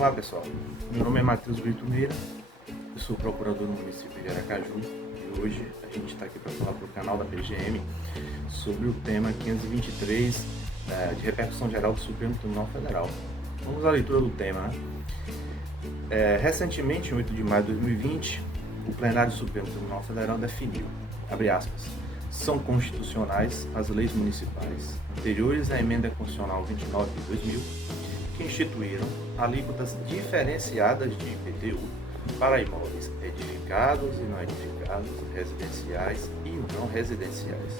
Olá pessoal, meu nome é Matheus Brito Meira, eu sou procurador no município de Aracaju e hoje a gente está aqui para falar para o canal da PGM sobre o tema 523 de repercussão geral do Supremo Tribunal Federal. Vamos à leitura do tema, né? Recentemente, em 8 de maio de 2020, o plenário do Supremo Tribunal Federal definiu, abre aspas, são constitucionais as leis municipais anteriores à emenda constitucional 29 de 2000 que instituíram alíquotas diferenciadas de IPTU para imóveis edificados e não edificados, residenciais e não residenciais.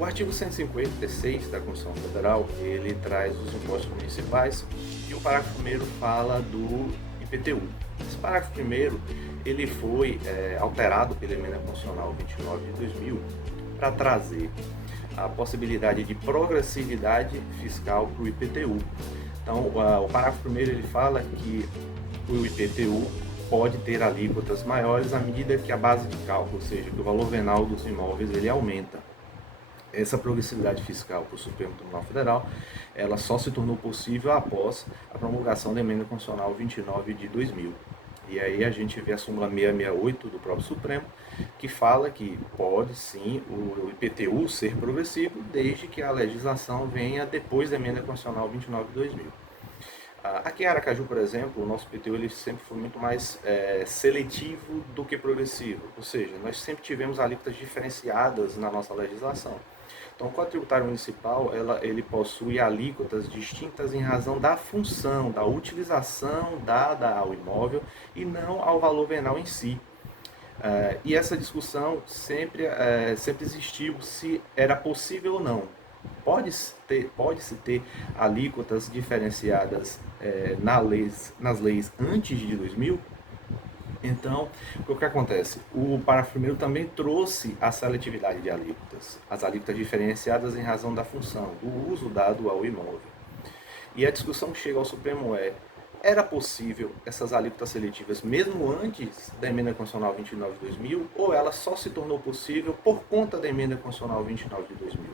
O artigo 156 da Constituição Federal, ele traz os impostos municipais e o parágrafo 1º fala do IPTU. Esse parágrafo 1º, ele foi alterado pela emenda constitucional 29 de 2000 para trazer a possibilidade de progressividade fiscal para o IPTU. Então, o parágrafo 1º ele fala que o IPTU pode ter alíquotas maiores à medida que a base de cálculo, ou seja, que o valor venal dos imóveis ele aumenta. Essa progressividade fiscal para o Supremo Tribunal Federal, ela só se tornou possível após a promulgação da emenda constitucional 29 de 2000. E aí a gente vê a súmula 668 do próprio Supremo, que fala que pode sim o IPTU ser progressivo, desde que a legislação venha depois da emenda constitucional 29 de 2000. Aqui em Aracaju, por exemplo, o nosso IPTU ele sempre foi muito mais seletivo do que progressivo, ou seja, nós sempre tivemos alíquotas diferenciadas na nossa legislação. Então, o Código Tributário Municipal, ele possui alíquotas distintas em razão da função, da utilização dada ao imóvel e não ao valor venal em si. E essa discussão sempre existiu se era possível ou não. Pode-se ter alíquotas diferenciadas nas leis antes de 2000? Então, o que acontece? O parágrafo 1º também trouxe a seletividade de alíquotas, as alíquotas diferenciadas em razão da função, do uso dado ao imóvel. E a discussão que chega ao Supremo era possível essas alíquotas seletivas mesmo antes da emenda constitucional 29 de 2000 ou ela só se tornou possível por conta da emenda constitucional 29 de 2000?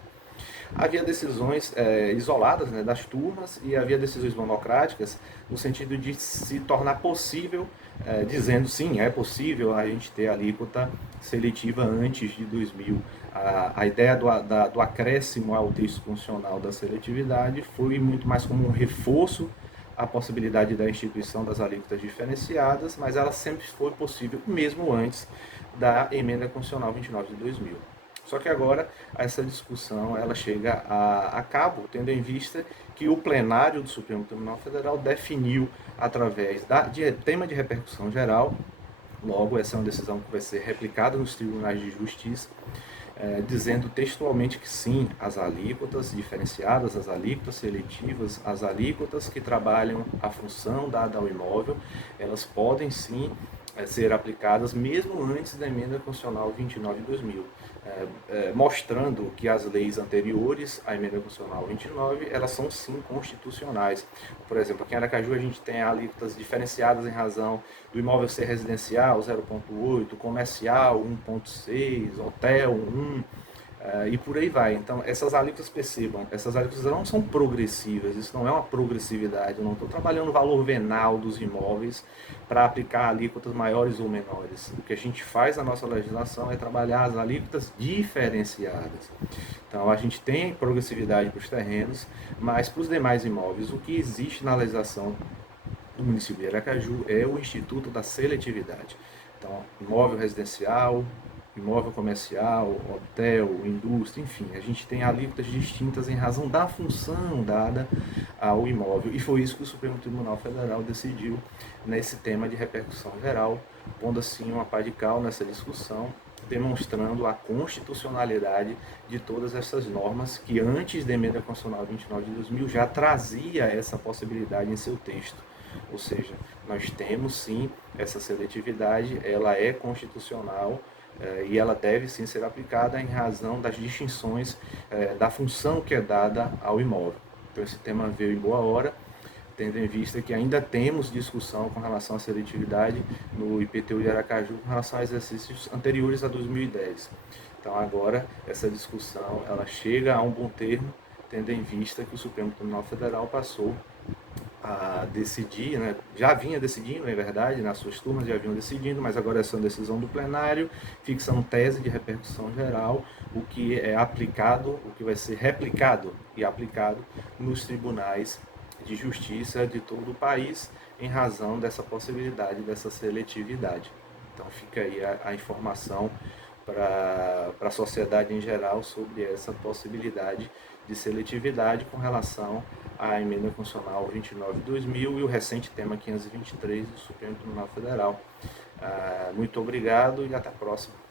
Havia decisões isoladas das turmas e havia decisões monocráticas no sentido de se tornar possível, dizendo sim, é possível a gente ter alíquota seletiva antes de 2000. A ideia do acréscimo ao texto constitucional da seletividade foi muito mais como um reforço à possibilidade da instituição das alíquotas diferenciadas, mas ela sempre foi possível mesmo antes da emenda constitucional 29 de 2000. Só que agora essa discussão ela chega a cabo, tendo em vista que o plenário do Supremo Tribunal Federal definiu através de tema de repercussão geral, logo essa é uma decisão que vai ser replicada nos tribunais de justiça, dizendo textualmente que sim, as alíquotas diferenciadas, as alíquotas seletivas, as alíquotas que trabalham a função dada ao imóvel, elas podem sim ser aplicadas mesmo antes da emenda constitucional 29 de 2000, mostrando que as leis anteriores à emenda constitucional 29, elas são sim constitucionais. Por exemplo, aqui em Aracaju a gente tem alíquotas diferenciadas em razão do imóvel ser residencial 0,8, comercial 1,6, hotel 1, e por aí vai. Então, essas alíquotas, percebam, essas alíquotas não são progressivas, isso não é uma progressividade, eu não estou trabalhando o valor venal dos imóveis para aplicar alíquotas maiores ou menores. O que a gente faz na nossa legislação é trabalhar as alíquotas diferenciadas. Então, a gente tem progressividade para os terrenos, mas para os demais imóveis, o que existe na legislação do município de Aracaju é o Instituto da Seletividade. Então, imóvel residencial, imóvel comercial, hotel, indústria, enfim, a gente tem alíquotas distintas em razão da função dada ao imóvel. E foi isso que o Supremo Tribunal Federal decidiu nesse tema de repercussão geral, pondo assim uma pá de cal nessa discussão, demonstrando a constitucionalidade de todas essas normas que antes da emenda constitucional 29 de 2000 já trazia essa possibilidade em seu texto. Ou seja, nós temos sim essa seletividade, ela é constitucional, e ela deve sim ser aplicada em razão das distinções da função que é dada ao imóvel. Então esse tema veio em boa hora, tendo em vista que ainda temos discussão com relação à seletividade no IPTU de Aracaju com relação a exercícios anteriores a 2010. Então agora essa discussão ela chega a um bom termo, tendo em vista que o Supremo Tribunal Federal passou a decidir, né? Já vinha decidindo, é verdade, nas suas turmas já vinham decidindo, mas agora essa decisão do plenário, fixando tese de repercussão geral, o que é aplicado, o que vai ser replicado e aplicado nos tribunais de justiça de todo o país, em razão dessa possibilidade, dessa seletividade. Então fica aí a informação para a sociedade em geral sobre essa possibilidade de seletividade com relação à emenda constitucional 29 de 2000 e o recente tema 523 do Supremo Tribunal Federal. Muito obrigado e até a próxima.